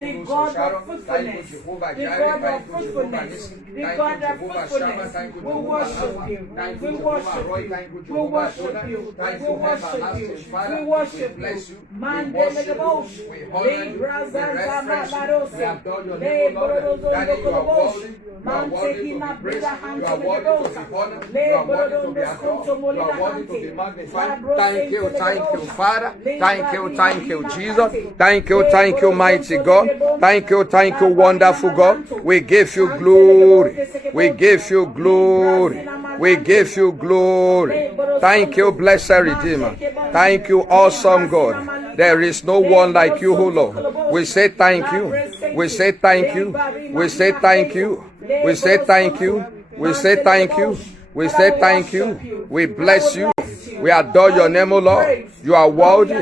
The God of fruitfulness, the God of fruitfulness, the God of fruitfulness, we worship you, we worship you, we worship you, we worship you, we worship you. Man, we honor you, we reverence you, Daddy, you are worthy, you are worthy to be praised, you are worthy to be honored, you are worthy to be adored, you are worthy to be magnified. Thank you, Father, thank you, Jesus, thank you, mighty God. Thank you, wonderful God. We give you glory. We give you glory. We give you glory. Thank you, blessed Redeemer. Thank you, awesome God. There is no one like you, O Lord. We say thank you. We say thank you. We say thank you. We say thank you. We say thank you. We say thank you. We bless you. We adore your name, O Lord. You are worthy.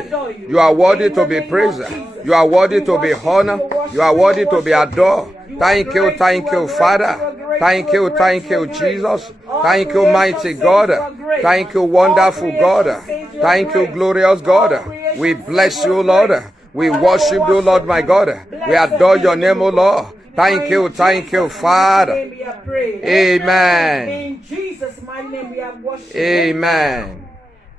You are worthy to be praised. You are worthy to be honored. You are worthy to be adored. Thank you, Father. Thank you, Jesus. Thank you, mighty God. Thank you, wonderful God. Thank you, glorious God. We bless you, Lord. We worship you, Lord, my God. We adore your name, O Lord. Thank you, Father. Amen. In Jesus' mighty name we have worshipped. Amen.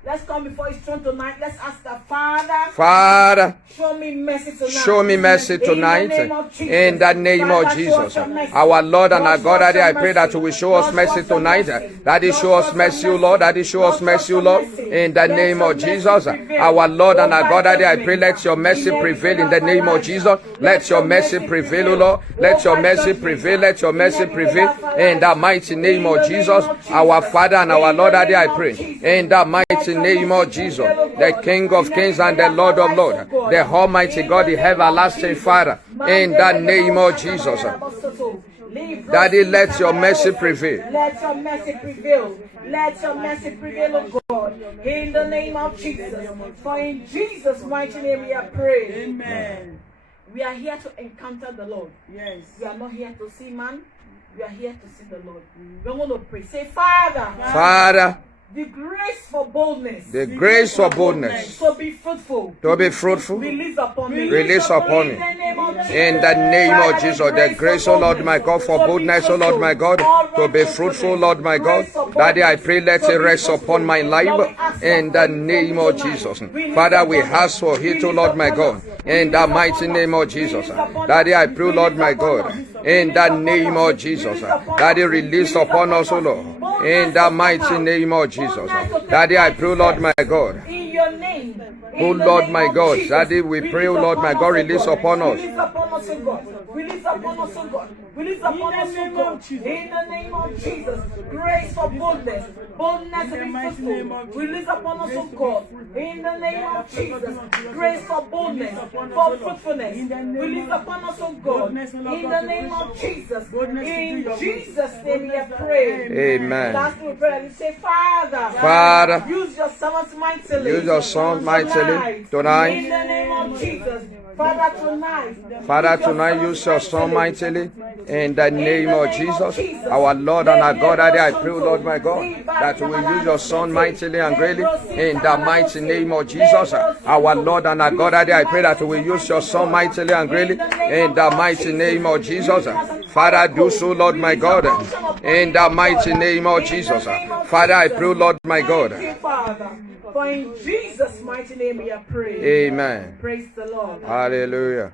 Let's come before his throne tonight. Let's ask the Father. Father, show me mercy tonight. Show me mercy tonight. In the name of Jesus. Our Lord and our God, Daddy, I pray that you will show us mercy tonight. Daddy, show us mercy, O Lord. Daddy, show us mercy, O Lord. In the name of Jesus. Our Lord and our God, Daddy, I pray let your mercy prevail in the name of Jesus. Let your mercy prevail, O Lord. Let your mercy prevail. Let your mercy prevail. In the mighty name of Jesus. Our Father and our Lord, Daddy, I pray. In the mighty name of Jesus, the King of Kings and the Lord of Lords, the Almighty God, the everlasting Father, in the name of Jesus. Daddy, let your mercy prevail. Let your mercy prevail. Let your mercy prevail, O God, in the name of Jesus. For in Jesus' mighty name we are praying. Amen. We are here to encounter the Lord. Yes. We are not here to see man. We are here to see the Lord. We want to pray. Say, Father. Father. The grace for boldness. The grace for boldness. To be fruitful. To be fruitful. Release upon me. Release upon me. In the name of Jesus. The grace, O Lord my God, for boldness, O Lord my God. To be fruitful, Lord my God. Daddy, I pray let it rest upon my life. In the name of Jesus. Father, we ask for it, O Lord my God. In the mighty name of Jesus. Daddy, I pray, Lord my God. In the name of Jesus. Daddy, release upon us, O Lord. In the mighty name of Jesus. Daddy, I pray, Lord my God. In your name. Oh Lord my God. Daddy, we pray, oh Lord my God, release upon us. Release upon us, O God. Release upon us, O God. Release upon us, O God. In the name of Jesus. Grace for boldness. Boldness to be fruitful. Release upon us, O God. In the name of Jesus. Grace for boldness. For fruitfulness. Release upon us, O God. In the name of Jesus. In Jesus' name we have prayed. Amen. Last prayer. We say, Father. Father. Use your servants mightily. Use your son mightily tonight. In the name of Jesus. Father, tonight use your son mightily in the name of Jesus. Our Lord and our God, I pray, Lord my God, that we will use your son mightily and greatly in the mighty name of Jesus. Our Lord and our God, I pray that we will use your son mightily and greatly in the mighty name of Jesus. Father, do so, Lord my God, in the mighty name of Jesus. Father, I pray, Lord my God. For in Jesus' mighty name we are praying. Amen. Praise the Lord. Hallelujah.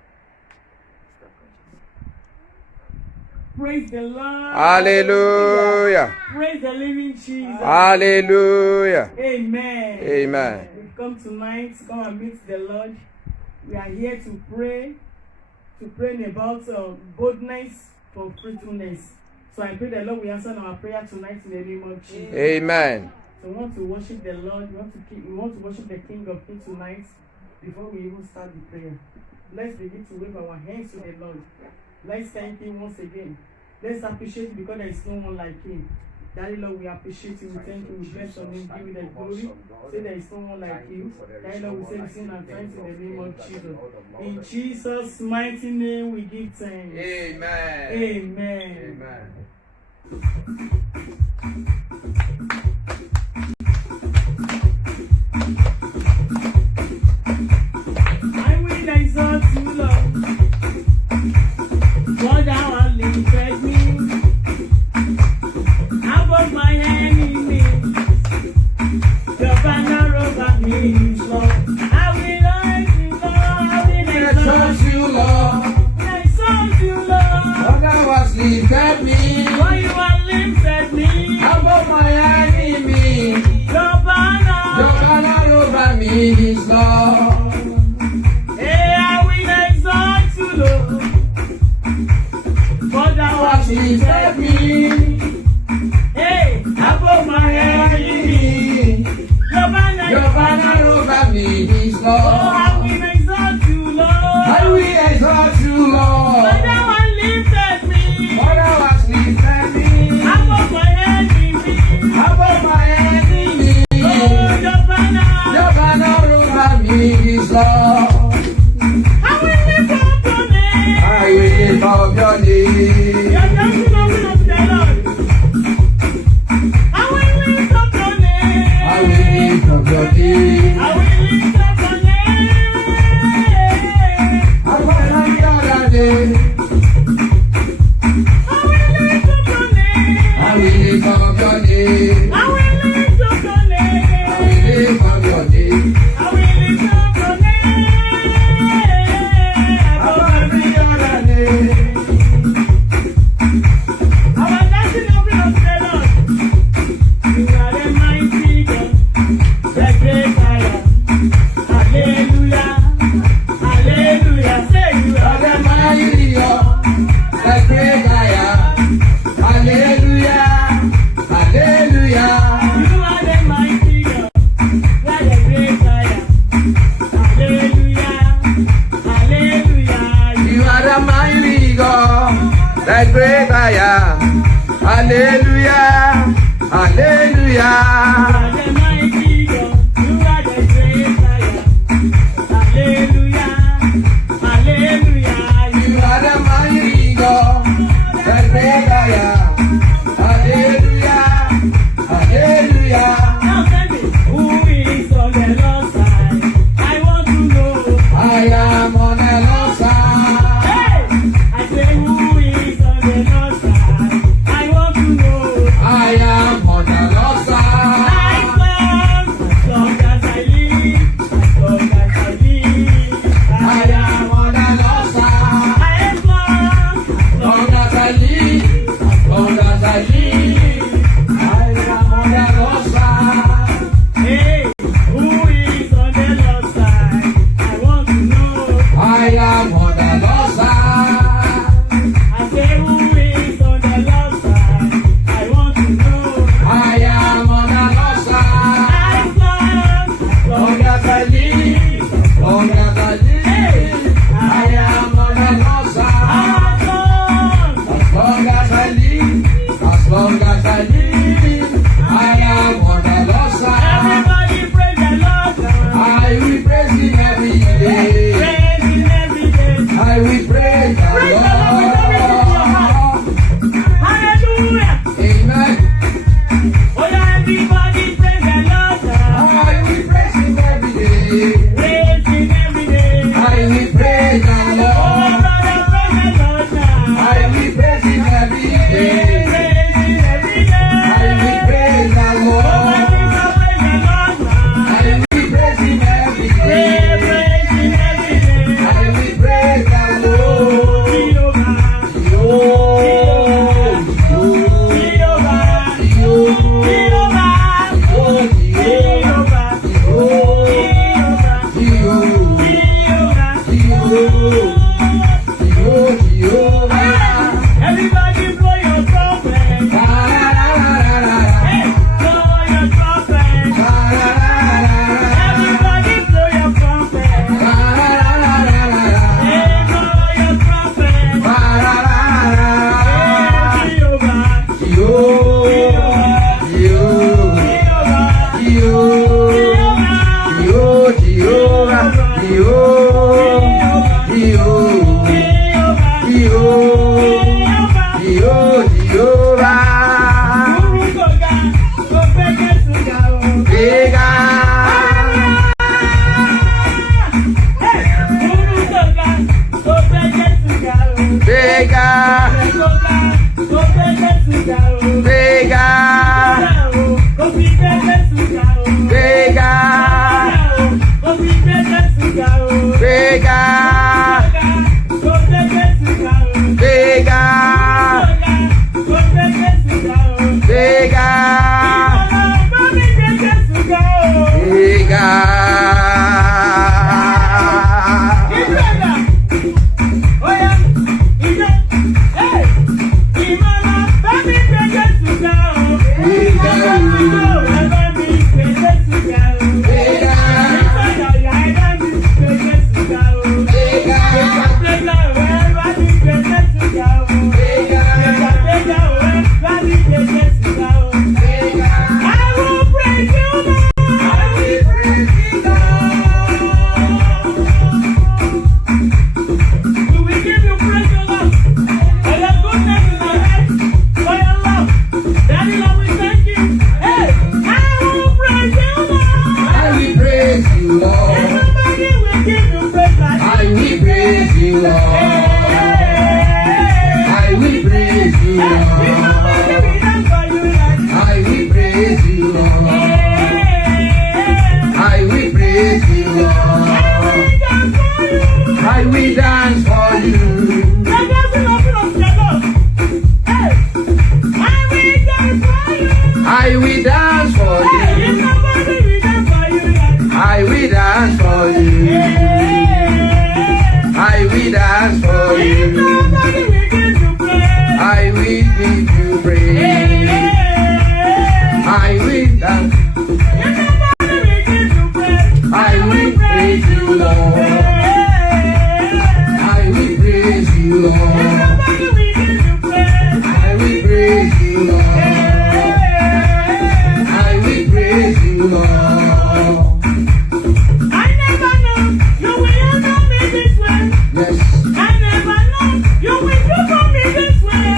Praise the Lord. Hallelujah. Praise the living Jesus. Hallelujah. Amen. Amen. We've come tonight to come and meet the Lord. We are here to pray about boldness for fruitfulness. So I pray the Lord will answer our prayer tonight in the name of Jesus. Amen. So we want to worship the Lord. We want to worship the King of Kings tonight before we even start the prayer. Let's begin to wave our hands to the Lord. Let's thank Him once again. Let's appreciate Him because there is no one like Him. Daddy Lord, we appreciate You. We thank You. We bless Your name. Give You the glory. Say there is no one like You. Daddy Lord, we say this in advance in the name of Jesus. In Jesus' mighty name we give thanks. Amen. Amen. Amen. I will exalt You, Lord. is Lord. Hey, I will exalt you, Lord. For thou hast lifted me. Hey, above my enemy. Your banner over me is Oh, Lord. I will exalt you, Lord. I will exalt you, For Lord. thou hast lifted me. For thou hast lifted me Above my enemy. above my enemy. Oh, your banner over me is Lord. I will lift up your name. I will lift up your name. Your dancing of the Lord. I will lift up your name. I will lift up your name. I will lift up your name. I will lift up your name. I will lift up your name. I will lift up your name. I will lift up your name. I will lift up your name. I will lift up your name. I will lift up your name. Our dancing of the Lord. You are the mighty God, the great I am. Hallelujah. Hallelujah. Say you are The mighty God, the great I am. Hallelujah. Hallelujah. You are the mighty God, you are the great I am. Hallelujah. Hallelujah. You are the mighty God, the great I am. Hallelujah. Hallelujah. You are the mighty God, you are the great I am. Hallelujah. Hallelujah. You are the mighty God, the great I am. Hallelujah. Hallelujah. Now tell me, who is on the Lord's side? I want to know. I am on the Lord's side. Hey! I say, who is on the Lord's side? I want to know. I am on the Lord's side. As long as I live, as long as I live, I am on the Lord's side. as long Long as I live, long as I live, I am on the Lord's side. hey, who is on the Lord's side? I want to know. I am on the Lord's side. I say, who is on the Lord's side? I want to know. I am on the Lord's side. As long Long as I live, long as I live, I am on the Lord's side. As long as I live, as long as I live, I am on the Lord's side. everybody praise the Lord. I will praise Him every day. Praise Him every day. I will praise the Lord. Hallelujah. Amen. Oh yeah, everybody praise the Lord. I will praise Him every day. Praise Him every day. I will praise the Oh, Lord. brother, praise the Lord now. I will praise Him every day. Praise Him every day. I will praise the Oh, my Lord. sister, praise the Lord now. I will praise Him every day. Praise Him every day. I will praise the Lord. Jehovah, Yo, Jehovah, yo, Jehovah, Jehovah, Jehovah, Jehovah. Everybody blow your trumpet. Hey, blow your trumpet. Everybody blow your trumpet. Hey, blow your trumpet. Hey, Jehovah, Orúkọ ga, ó fẹ́ Jésù ga o. Hey, orúkọ ga, ó fẹ́ Jésù ga o. Orúkọ ga, ó fẹ́ Jésù ga o. Ó fi fẹ́ Jésù ga o. Ó fi fẹ́ Jésù ga o. Bigger. will dance for you. I will dance for you. I will dance for you. I will dance for you. I will give you praise. I will dance. I will praise you, Lord. I will praise you, Lord. I will praise you, Lord. I will praise you, Lord. I never knew you will honor me this way. Yes. I never knew you will do for me this way.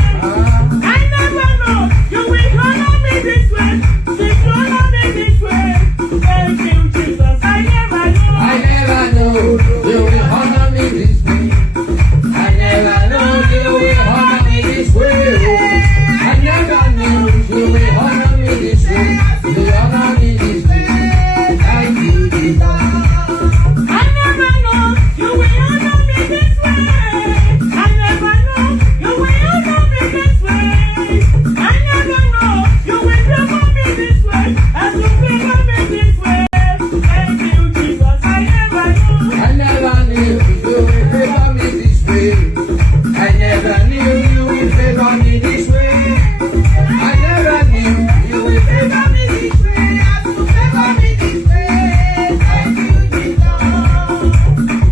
I never know you will honor me this way. Did you honor me this way? Thank you, Jesus. I never knew. I never knew you will honor me this way. I never knew you will honor me this way. I never knew you will honor me this way. You honor me this way. Thank you, Jesus. I never know you will honor me this way. I never know you will honor me this way. I never know you will favor me this way. As you favor me this way. Thank you, Jesus. I never knew. I never knew you will favor me this way. I never knew you will favor me this way. I never knew you will favor me this way. As you favor me this way. Thank you, Jesus.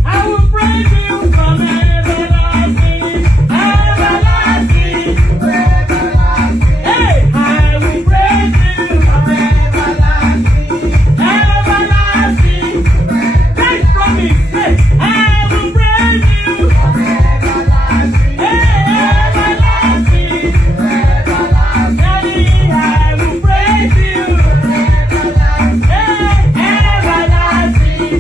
I will praise you from everlasting, everlasting, everlasting. Hey, I will praise you from everlasting, everlasting. Take from me, say, I will praise you from everlasting, everlasting, everlasting. Daddy, I will praise you from everlasting, everlasting.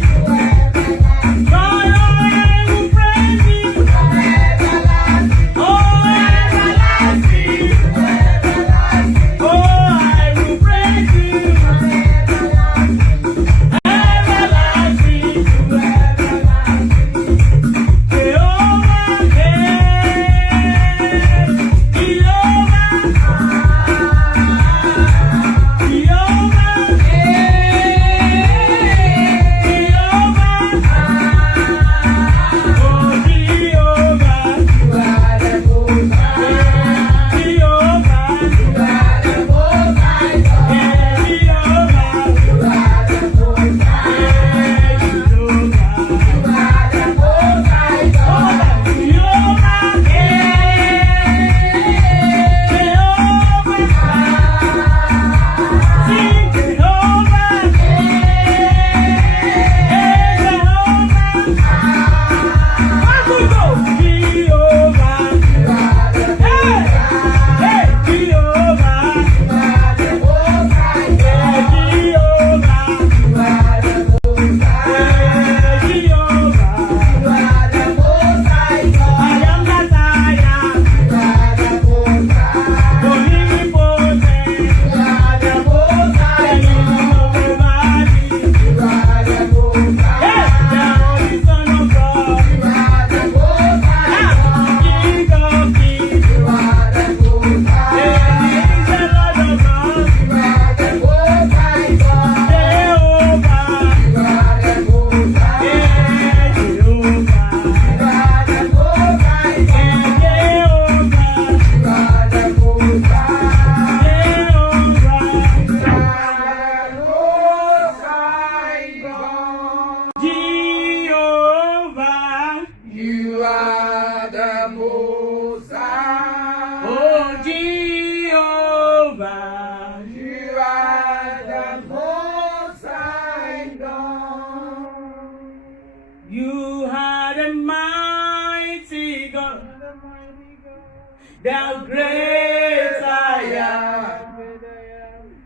the great I am.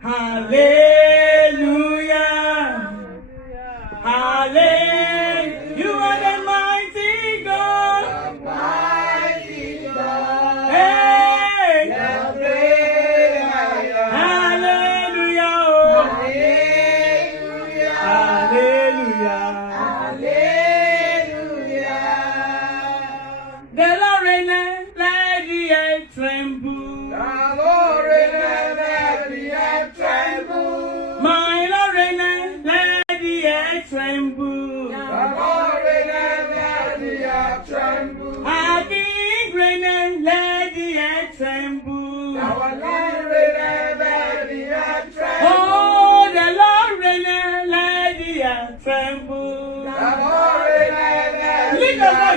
Hallelujah. Hallelujah. You are the mighty God. Mighty God. Hey. The great I am. Hallelujah. Hallelujah. Hallelujah. Hallelujah.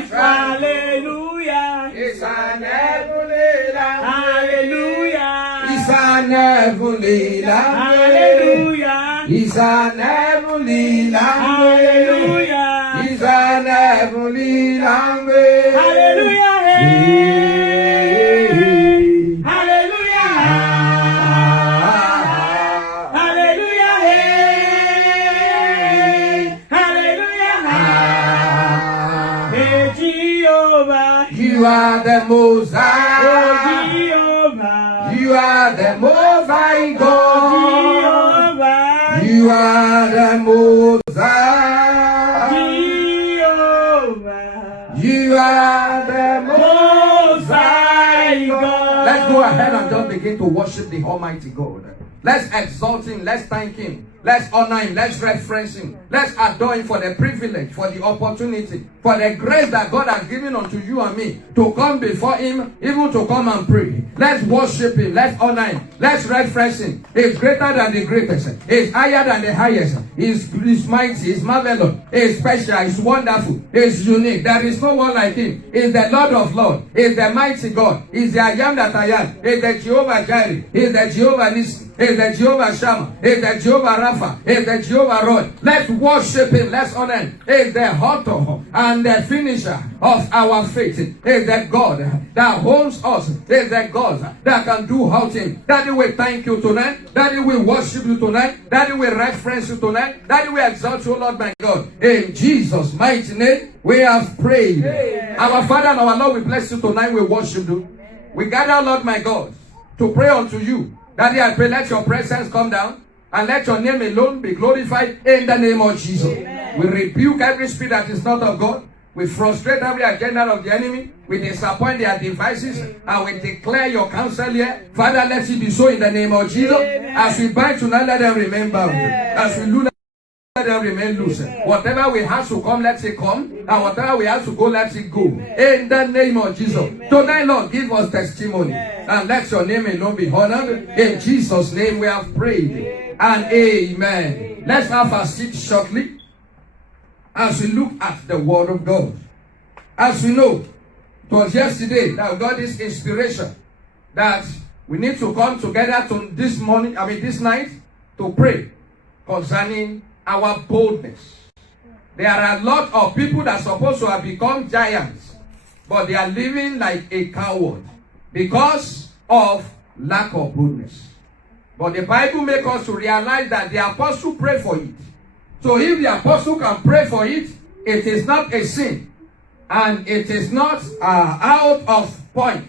voice. Hallelujah. It's an heavenly language. Hallelujah. It's an heavenly language. Hallelujah. It's an heavenly language. Hallelujah. It's an heavenly language. Hallelujah. Hey. Hallelujah. Hallelujah. Hey. Hallelujah. Hey, Jehovah. You are the Most Oh, High. Jehovah. You are the Most High God. Jehovah. You are the Most High. Jehovah. You are the Most High God. Let's go ahead and just begin to worship the Almighty God. Let's exalt Him. Let's thank Him. Let's honor Him. Let's reference Him. Let's adore Him for the privilege, for the opportunity, for the grace that God has given unto you and me to come before Him, even to come and pray. Let's worship Him. Let's honor Him. Let's reference Him. He's greater than the greatest. He's higher than the highest. He's mighty. He's marvelous. He's special. He's wonderful. He's unique. There is no one like Him. He's the Lord of Lords. He's the mighty God. He's the I am that I am. He's the Jehovah Jireh. He's the Jehovah Nissi. He's the Jehovah Shammah. He's the Jehovah Rapha. He's the Jehovah Roy. Let's worship Him. Let's honor Him. He's the author and the finisher of our faith. He's the God that holds us. He's the God that can do all things. Daddy, we thank you tonight. Daddy, we worship you tonight. Daddy, we reference you tonight. Daddy, we exalt you, Lord my God. In Jesus' mighty name, we have prayed. Amen. Our Father and our Lord, we bless you tonight. We worship you. We gather, Lord my God, to pray unto you. Daddy, I pray, let your presence come down and let your name alone be glorified in the name of Jesus. Amen. We rebuke every spirit that is not of God. We frustrate every agenda of the enemy. We disappoint their devices. And we declare your counsel here. Father, let it be so in the name of Jesus. Amen. As we bind tonight, let them remember. As we lose, let them remain loose. Whatever we have to come, let it come. And whatever we have to go, let it go. In the name of Jesus. Tonight, Lord, give us testimony. And let your name alone be honored. In Jesus' name we have prayed. And amen. Let's have a seat shortly as we look at the Word of God. As we know, it was yesterday that we got this inspiration that we need to come together to this night to pray concerning our boldness. There are a lot of people that are supposed to have become giants, but they are living like a coward because of lack of boldness. But the Bible makes us to realize that the apostle prayed for it. So if the apostle can pray for it, it is not a sin. And it is not out of point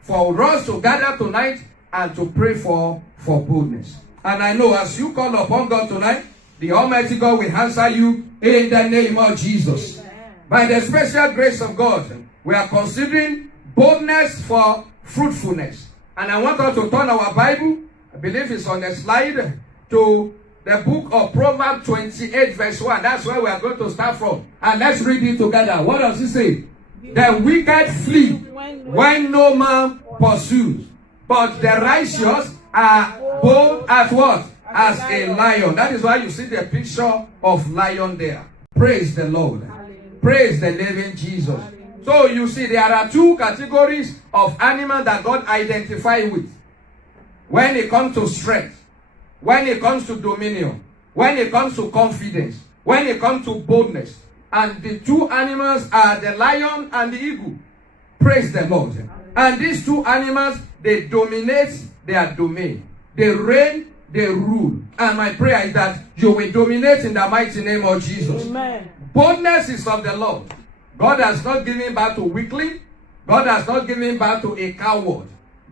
for us to gather tonight and to pray for boldness. And I know as you call upon God tonight, the Almighty God will answer you in the name of Jesus. Amen. By the special grace of God, we are considering boldness for fruitfulness. And I want us to turn our Bible, I believe it's on the slide, to the book of Proverbs 28 verse 1. That's where we are going to start from. And let's read it together. What does it say? The wicked flee when no man pursues, but the righteous are bold as what? As a lion. That is why you see the picture of lion there. Praise the Lord. Praise the living Jesus. So you see there are two categories of animals that God identified with. When it comes to strength, when it comes to dominion, when it comes to confidence, when it comes to boldness. And the two animals are the lion and the eagle. Praise the Lord. And these two animals, they dominate their domain. They reign, they rule. And my prayer is that you will dominate in the mighty name of Jesus. Amen. Boldness is of the Lord. God has not given birth to weakling. God has not given birth to a coward.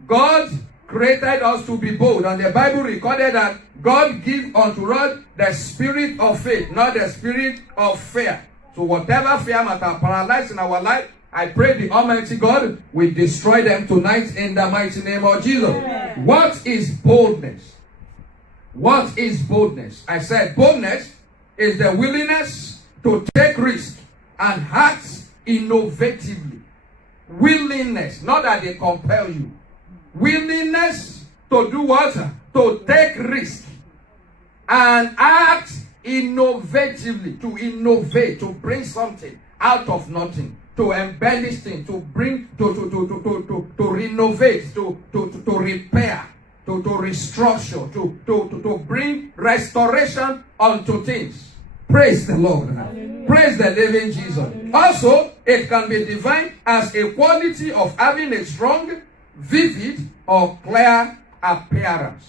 God created us to be bold. And the Bible recorded that God gave unto us the spirit of faith, not the spirit of fear. So whatever fear might have paralyzed in our life, I pray the Almighty God will destroy them tonight in the mighty name of Jesus. Amen. What is boldness? What is boldness? I said boldness is the willingness to take risks and act innovatively. Willingness, not that they compel you. Willingness to do what? To take risk and act innovatively, to innovate, to bring something out of nothing, to embellish things, to bring, to renovate, to repair, to restructure, to bring restoration unto things. Praise the Lord. Hallelujah. Praise the living Jesus. Hallelujah. Also, it can be defined as a quality of having a strong, vivid, or clear appearance.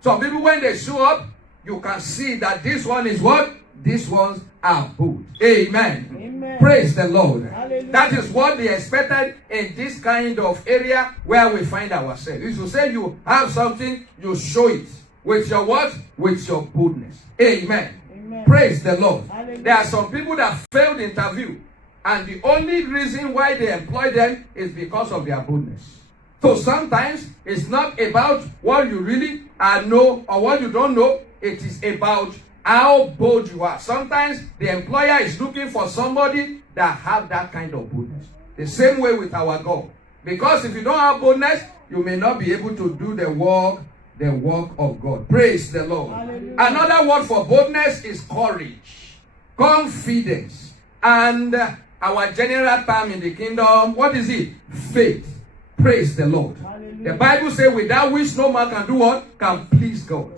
Some people, when they show up, you can see that this one is what? These ones are good. Amen. Amen. Praise the Lord. Hallelujah. That is what they expected in this kind of area where we find ourselves. If you say you have something, you show it. With your what? With your boldness. Amen. Amen. Praise the Lord. Hallelujah. There are some people that failed the interview, and the only reason why they employ them is because of their boldness. So sometimes it's not about what you really know or what you don't know. It is about how bold you are. Sometimes the employer is looking for somebody that have that kind of boldness. The same way with our God. Because if you don't have boldness, you may not be able to do the work of God. Praise the Lord. Hallelujah. Another word for boldness is courage, confidence, and our general term in the kingdom, what is it? Faith. Praise the Lord. Hallelujah. The Bible says, without which no man can do what? Can please God.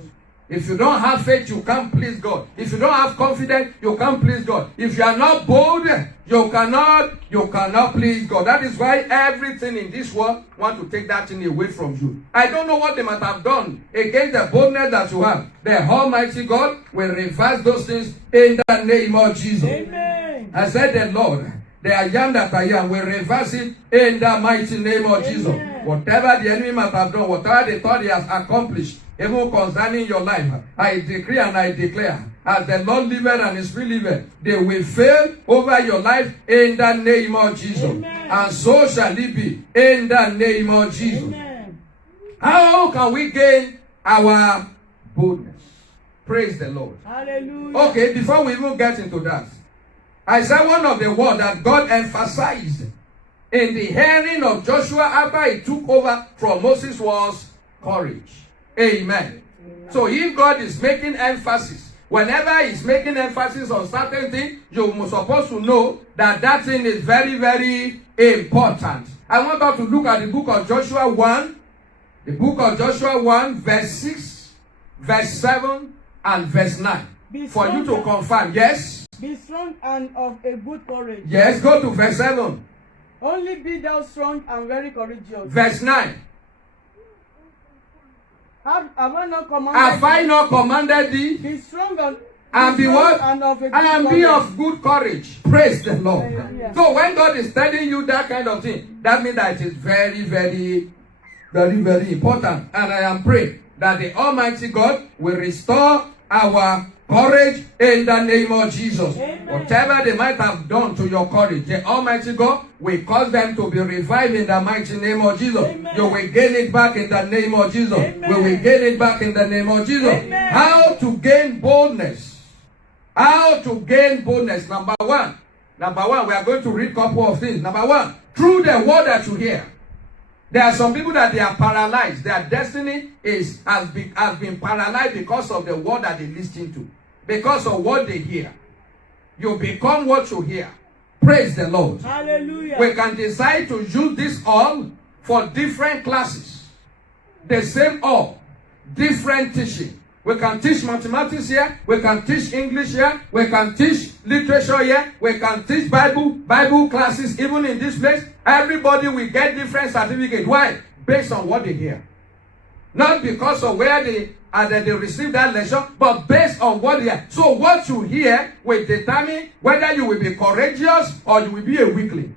If you don't have faith, you can't please God. If you don't have confidence, you can't please God. If you are not bold, you cannot please God. That is why everything in this world want to take that thing away from you. I don't know what they might have done against the boldness that you have. The Almighty God will reverse those things in the name of Jesus. Amen. I said the Lord, the I am that I am, will reverse it in the mighty name of Jesus. Amen. Whatever the enemy might have done, whatever they thought he has accomplished, even concerning your life, I decree and I declare, as the Lord liveth and His Spirit liveth, they will fail over your life in the name of Jesus. Amen. And so shall it be in the name of Jesus. Amen. How can we gain our boldness? Praise the Lord. Hallelujah. Okay, before we even get into that, I said one of the words that God emphasized in the hearing of Joshua after he took over from Moses was courage. Amen. Amen. So if God is making emphasis, whenever He's making emphasis on certain things, you're supposed to know that that thing is very, very important. I want us to look at the book of Joshua 1. The book of Joshua 1, verse 6, verse 7, and verse 9. For you to confirm. Yes? Be strong and of a good courage. Yes, go to verse 7. Only be thou strong and very courageous. Verse 9. Have I not commanded thee? Be strong and be what? And be of good courage. Praise the Lord. Yeah. So when God is telling you that kind of thing, that means that it is very, very, very, very important. And I am praying that the Almighty God will restore our courage in the name of Jesus. Amen. Whatever they might have done to your courage, the Almighty God will cause them to be revived in the mighty name of Jesus. Amen. You will gain it back in the name of Jesus. Amen. We will gain it back in the name of Jesus. Amen. How to gain boldness? How to gain boldness? Number one, we are going to read a couple of things. Number one, through the word that you hear. There are some people that they are paralyzed. Their destiny has been paralyzed because of the word that they listen to. Because of what they hear. You become what you hear. Praise the Lord. Hallelujah. We can decide to use this all for different classes. The same all. Different teaching. We can teach mathematics here. We can teach English here. We can teach literature here. We can teach Bible classes even in this place. Everybody will get different certificates. Why? Based on what they hear. Not because of where they receive that lecture, but based on what they hear. So what you hear will determine whether you will be courageous or you will be a weakling.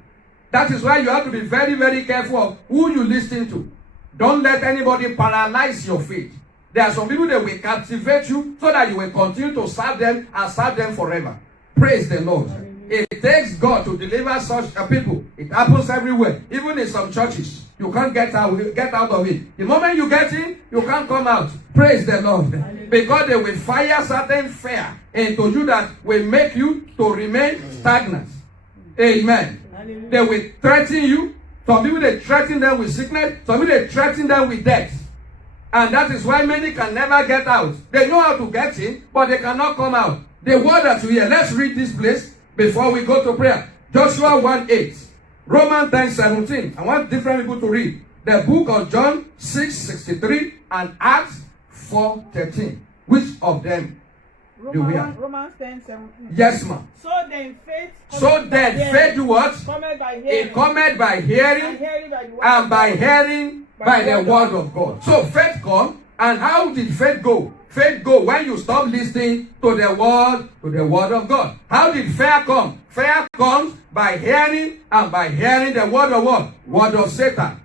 That is why you have to be very, very careful of who you listen to. Don't let anybody paralyze your faith. There are some people that will captivate you so that you will continue to serve them and serve them forever. Praise the Lord. It takes God to deliver such people. It happens everywhere. Even in some churches. You can't get out of it. The moment you get in, you can't come out. Praise the Lord. Because they will fire certain fear into you that will make you to remain stagnant. Amen. They will threaten you. Some people, they threaten them with sickness. Some people, they threaten them with death. And that is why many can never get out. They know how to get in, but they cannot come out. The word that you hear. Let's read this place before we go to prayer. Joshua 1:8. Romans 10:17. I want different people to read. The book of John 6:63 and Acts 4:13. Which of them do we have? Romans 10:17. Yes, ma'am. So then faith. Faith what? Cometh by hearing. It cometh by hearing, and by hearing by the word of God. So faith come, and how did faith go? Faith go when you stop listening to the word of God. How did fear come? Fear comes by hearing, and by hearing the word of what? Word of Satan.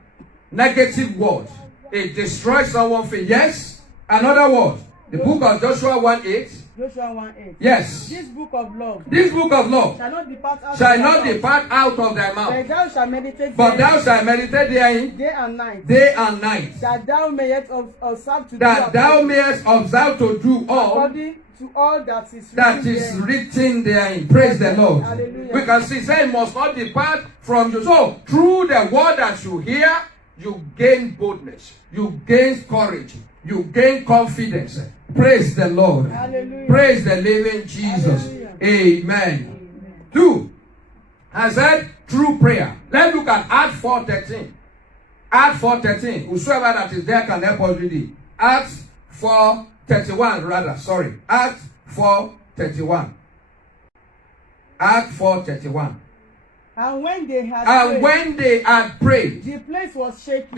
Negative word. It destroys someone's faith. Yes. Another word. The book of Joshua 1:8. Joshua 1:8. Yes. This book of law shall not depart out of thy mouth. But thou shalt meditate therein day and night. That thou mayest observe to do all according to all that is written therein. Praise the Lord. Hallelujah. We can see say it must not depart from you. So through the word that you hear, you gain boldness, you gain courage, you gain confidence. Praise the Lord. Hallelujah. Praise the living Jesus. Hallelujah. Amen. 2. I said through prayer. Let's look at Acts 4:13. Acts 4:13. Whosoever that is there can help us read it. Acts 4:31 rather. Sorry. Acts 4:31. Acts 4:31. And when they had prayed, the place was shaking.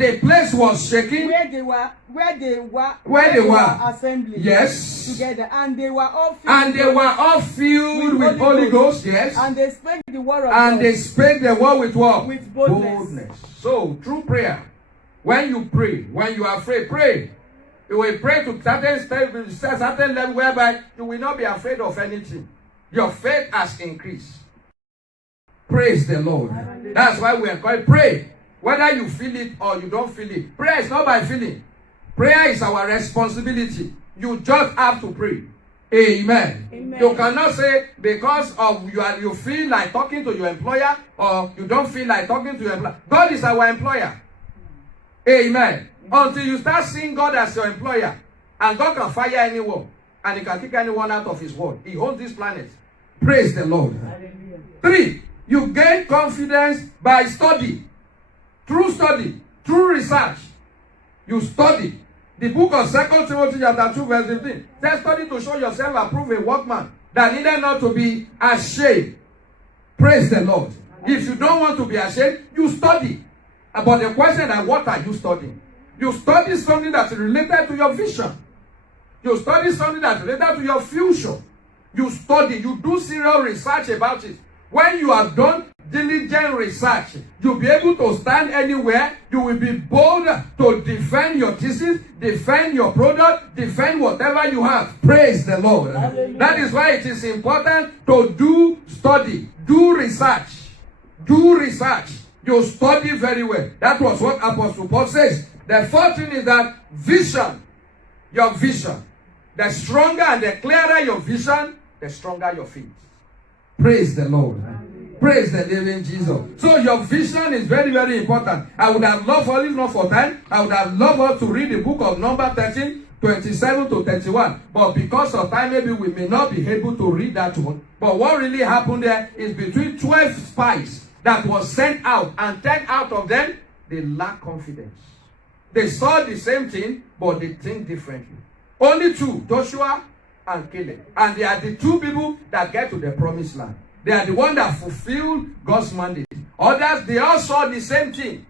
Where they were assembling. Yes. Together, and they were all filled with Holy Ghost. Yes. And they spake the word of and God. They spake the word with what? With boldness. So through prayer, when you pray, when you are afraid, pray. You will pray to certain level whereby you will not be afraid of anything. Your faith has increased. Praise the Lord. That's why we encourage pray. Whether you feel it or you don't feel it. Prayer is not by feeling. Prayer is our responsibility. You just have to pray. Amen. Amen. You cannot say because of you feel like talking to your employer or you don't feel like talking to your employer. God is our employer. Amen. Until you start seeing God as your employer, and God can fire anyone and he can kick anyone out of his word. He owns this planet. Praise the Lord. Hallelujah. 3. You gain confidence by study. Through research. You study. The book of 2 Timothy chapter 2 verse 15. Says study to show yourself approved a workman that needed not to be ashamed. Praise the Lord. If you don't want to be ashamed, you study. But the question is, what are you studying? You study something that's related to your vision. You study something that's related to your future. You study, you do serious research about it. When you have done diligent research, you'll be able to stand anywhere. You will be bold to defend your thesis, defend your product, defend whatever you have. Praise the Lord. Hallelujah. That is why it is important to do study, do research. Do research. You study very well. That was what Apostle Paul says. The fourth thing is that vision. Your vision. The stronger and the clearer your vision, the stronger your faith. Praise the Lord. Amen. Praise the living Jesus. So your vision is very, very important. I would have loved for, if not for time, I would have loved us to read the book of Numbers 13, 27 to 31. But because of time, maybe we may not be able to read that one. But what really happened there is between 12 spies that was sent out, and 10 out of them, they lack confidence. They saw the same thing, but they think differently. Only 2, Joshua and Caleb. And they are the 2 people that get to the promised land. They are the one that fulfilled God's mandate. Others, they all saw the same thing,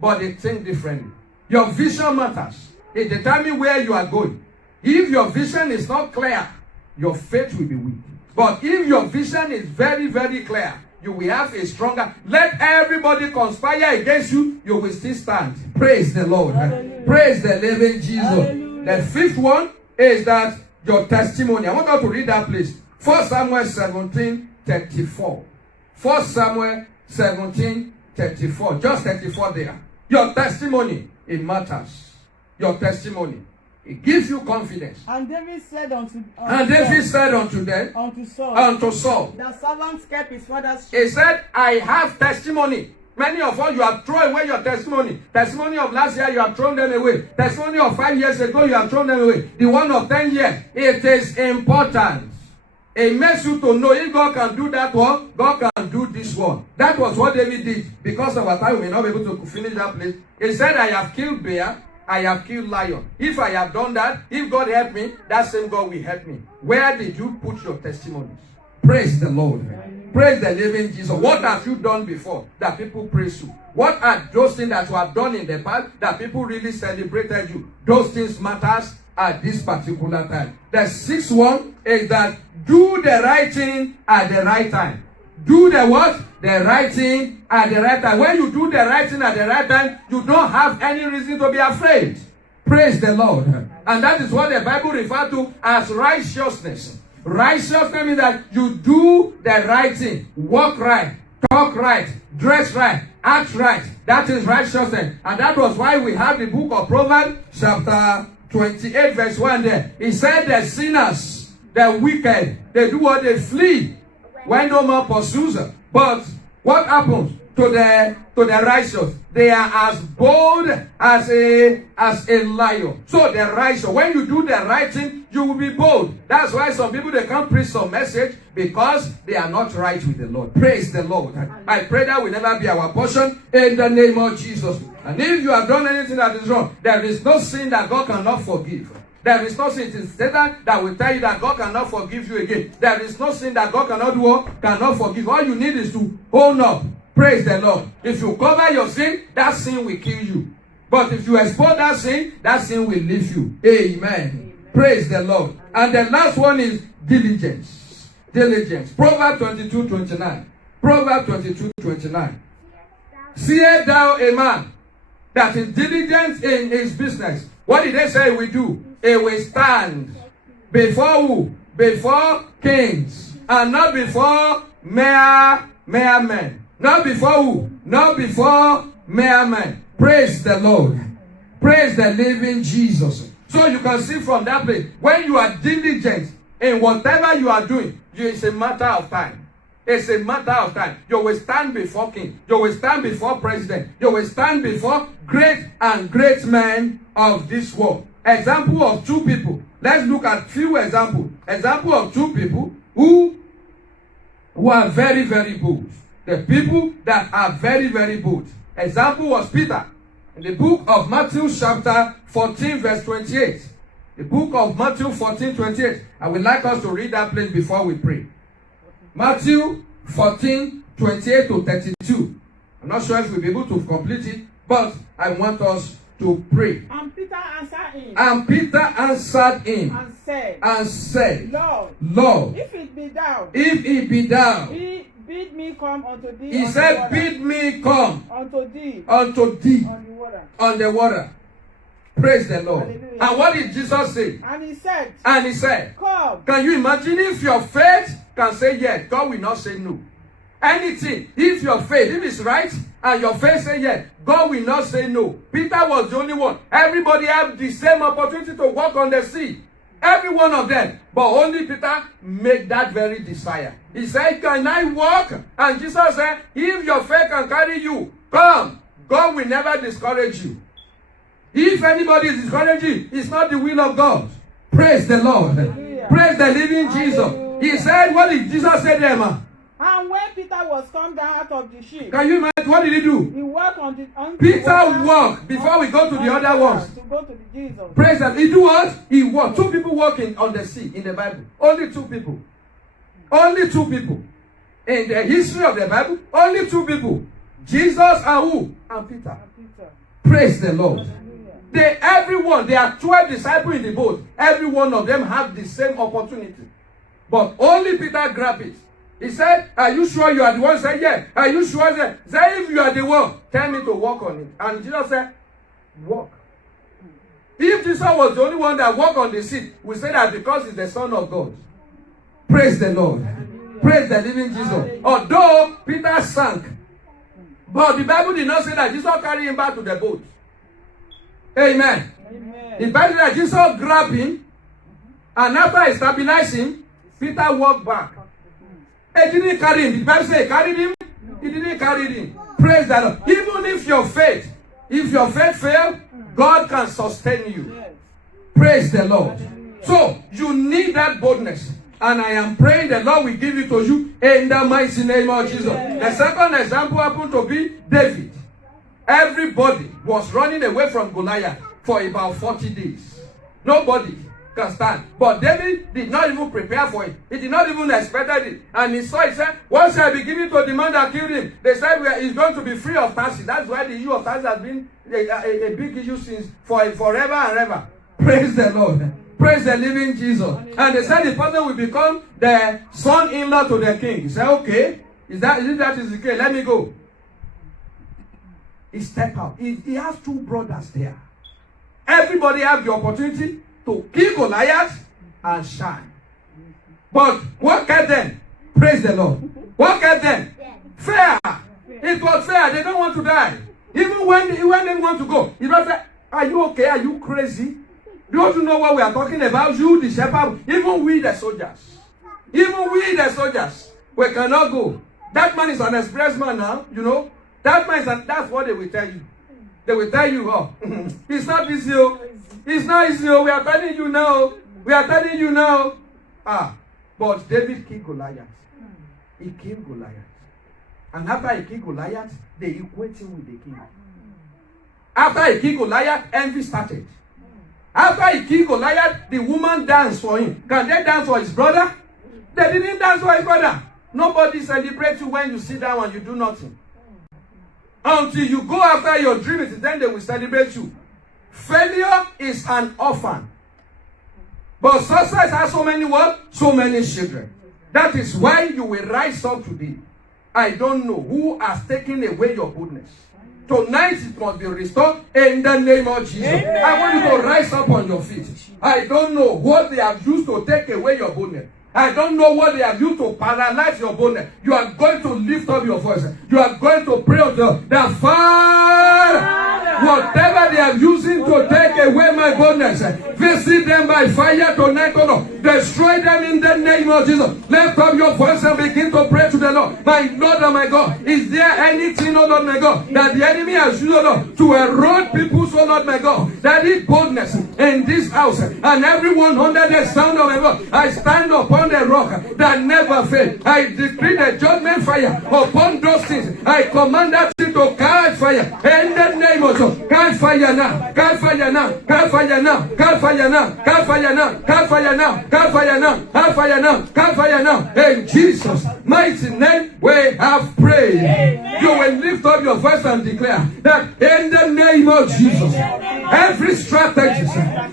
but they think differently. Your vision matters. It determines where you are going. If your vision is not clear, your faith will be weak. But if your vision is very, very clear, you will have a stronger. Let everybody conspire against you, you will still stand. Praise the Lord. Hallelujah. Praise the living Jesus. Hallelujah. The 5th one is that your testimony. I want you to read that place. 1 Samuel 17:34. 1 Samuel 17:34. Just 34 there. Your testimony, it matters. Your testimony. It gives you confidence. And David said unto them, unto Saul, the servant kept his father's sheep. He said, I have testimony. Many of us, you have thrown away your testimony. Testimony of last year, you have thrown them away. Testimony of 5 years ago, you have thrown them away. The one of 10 years, it is important. It makes you to know if God can do that one, God can do this one. That was what David did. Because of our time, we may not be able to finish that place. He said, I have killed bear, I have killed lion. If I have done that, if God helped me, that same God will help me. Where did you put your testimonies? Praise the Lord. Praise the living Jesus. What have you done before that people praise you? What are those things that you have done in the past that people really celebrated you? Those things matters at this particular time. The sixth one is that do the right thing at the right time. Do the what? The right thing at the right time. When you do the right thing at the right time, you don't have any reason to be afraid. Praise the Lord. And that is what the Bible refers to as righteousness. Righteousness means that you do the right thing. Walk right. Talk right. Dress right. Act right. That is righteousness. And that was why we have the book of Proverbs chapter 28 verse 1 there. He said the sinners, the wicked, they do what? They flee when no man pursues them. But what happens to the righteous? They are as bold as a lion. So the righteous, when you do the right thing, you will be bold. That's why some people, they can't preach some message because they are not right with the Lord. Praise the Lord. I pray that will never be our portion in the name of Jesus. And if you have done anything that is wrong, there is no sin that God cannot forgive. There is no sin. It is Satan that will tell you that God cannot forgive you again. There is no sin that God cannot do, cannot forgive. All you need is to own up. Praise the Lord. If you cover your sin, that sin will kill you. But if you expose that sin will leave you. Amen. Praise the Lord. And the last one is diligence. Diligence. Proverbs 22:29. Proverbs 22:29. Seest thou a man that is diligent in his business? What did they say we do? He will stand before who? Before kings, and not before mere men. Not before who? Not before mere men. Praise the Lord. Praise the living Jesus. So you can see from that place, when you are diligent in whatever you are doing, it's a matter of time. It's a matter of time. You will stand before king. You will stand before president. You will stand before great and great men of this world. Example of two people. Let's look at few examples. Example of two people who are very, very bold. The people that are very, very bold. Example was Peter. In the book of Matthew chapter 14 verse 28. The book of Matthew 14:28. I would like us to read that place before we pray. Matthew 14:28 to 32. I'm not sure if we'll be able to complete it, but I want us to pray. And Peter answered him. And Peter answered him. And said, Lord, if it be thou, bid me come unto thee. He said, bid me come unto thee on the water. Praise the Lord. Hallelujah. And what did Jesus say? And he said, Come. Can you imagine if your faith can say yes, God will not say no. Anything, if your faith, if it's right, and your faith say yes, God will not say no. Peter was the only one. Everybody had the same opportunity to walk on the sea. Every one of them. But only Peter made that very desire. He said, can I walk? And Jesus said, if your faith can carry you, come. God will never discourage you. If anybody is discouraging, it's not the will of God. Praise the Lord. Hallelujah. Praise the living Jesus. Hallelujah. He said, what did Jesus say there, man? And when Peter was come down out of the ship, Can you imagine what did he do? he walked on the Peter walked before we go to the other ones. To go to the Jesus. Praise God. He do what? He walked. Two people walking on the sea in the Bible. Only two people. Only two people. In the history of the Bible, only two people. Jesus and who? And Peter. Praise the Lord. Everyone, there are 12 disciples in the boat. Every one of them have the same opportunity. But only Peter grabbed it. He said, are you sure you are the one? He said, yeah. Are you sure? He said, if you are the one, tell me to walk on it. And Jesus said, walk. If Jesus was the only one that walked on the sea, we say that because he's the Son of God. Praise the Lord. Praise the living Jesus. Although Peter sank, but the Bible did not say that Jesus carried him back to the boat. Amen. The Bible said that Jesus grabbed him, and after he stabilized him, Peter walked back. He didn't carry him. The Bible says he carried him. He didn't carry him. Praise the Lord. Even if your faith fails, God can sustain you. Praise the Lord. So you need that boldness. And I am praying the Lord will give it to you in the mighty name of Jesus. The second example happened to be David. Everybody was running away from Goliath for about 40 days. Nobody can stand. But David did not even prepare for it. He did not even expect it. And he saw it, said, what shall I be given to the man that killed him? They said he's going to be free of taxes. That's why the issue of taxes has been a big issue since forever and ever. Praise the Lord. Praise the living Jesus. And they said the person will become the son-in-law to the king. He said, okay, if that is the case, let me go. He stepped out. He has two brothers there. Everybody has the opportunity to kill Goliath and shine. But what kept them? Praise the Lord. What kept them? Fear. It was fear. They don't want to die. Even when they want to go, he was like, are you okay? Are you crazy? Don't you know what we are talking about? You, the shepherd, even we, the soldiers. Even we, the soldiers, we cannot go. That man is an express man now, you know. That man is that's what they will tell you. They will tell you, oh, it's not easy. It's not easy. We are telling you now. We are telling you now. But David killed Goliath. He killed Goliath. And after he killed Goliath, they equate him with the king. After he killed Goliath, envy started. After he killed Goliath, the woman danced for him. Can they dance for his brother? They didn't dance for his brother. Nobody celebrates you when you sit down and you do nothing. Until you go after your dreams, then they will celebrate you. Failure is an orphan. But success has so many what? So many children. That is why you will rise up today. I don't know who has taken away your goodness. Tonight it must be restored in the name of Jesus. Amen. I want you to rise up on your feet. I don't know what they have used to take away your goodness. I don't know what they have used to paralyze your boldness. You are going to lift up your voice. You are going to pray unto the Father. Whatever they are using to take away my boldness, visit them by fire tonight, oh Lord. Destroy them in the name of Jesus. Lift up your voice and begin to pray to the Lord. My Lord and my God, is there anything, oh Lord my God, that the enemy has used, oh Lord, to erode people's, oh Lord my God, that is boldness in this house, and everyone under the sound of my voice, I stand upon the rock that never fails. I decree the judgment fire upon those things. I command that thing to catch fire in the name of Jesus. Catch fire now. Catch fire now. Catch fire now. Catch fire now. Catch fire now. Catch fire now. Catch fire now. Catch fire now. Catch fire now. In Jesus' mighty name we have prayed. Amen. You will lift up your voice and declare that in the name of Jesus, every strategy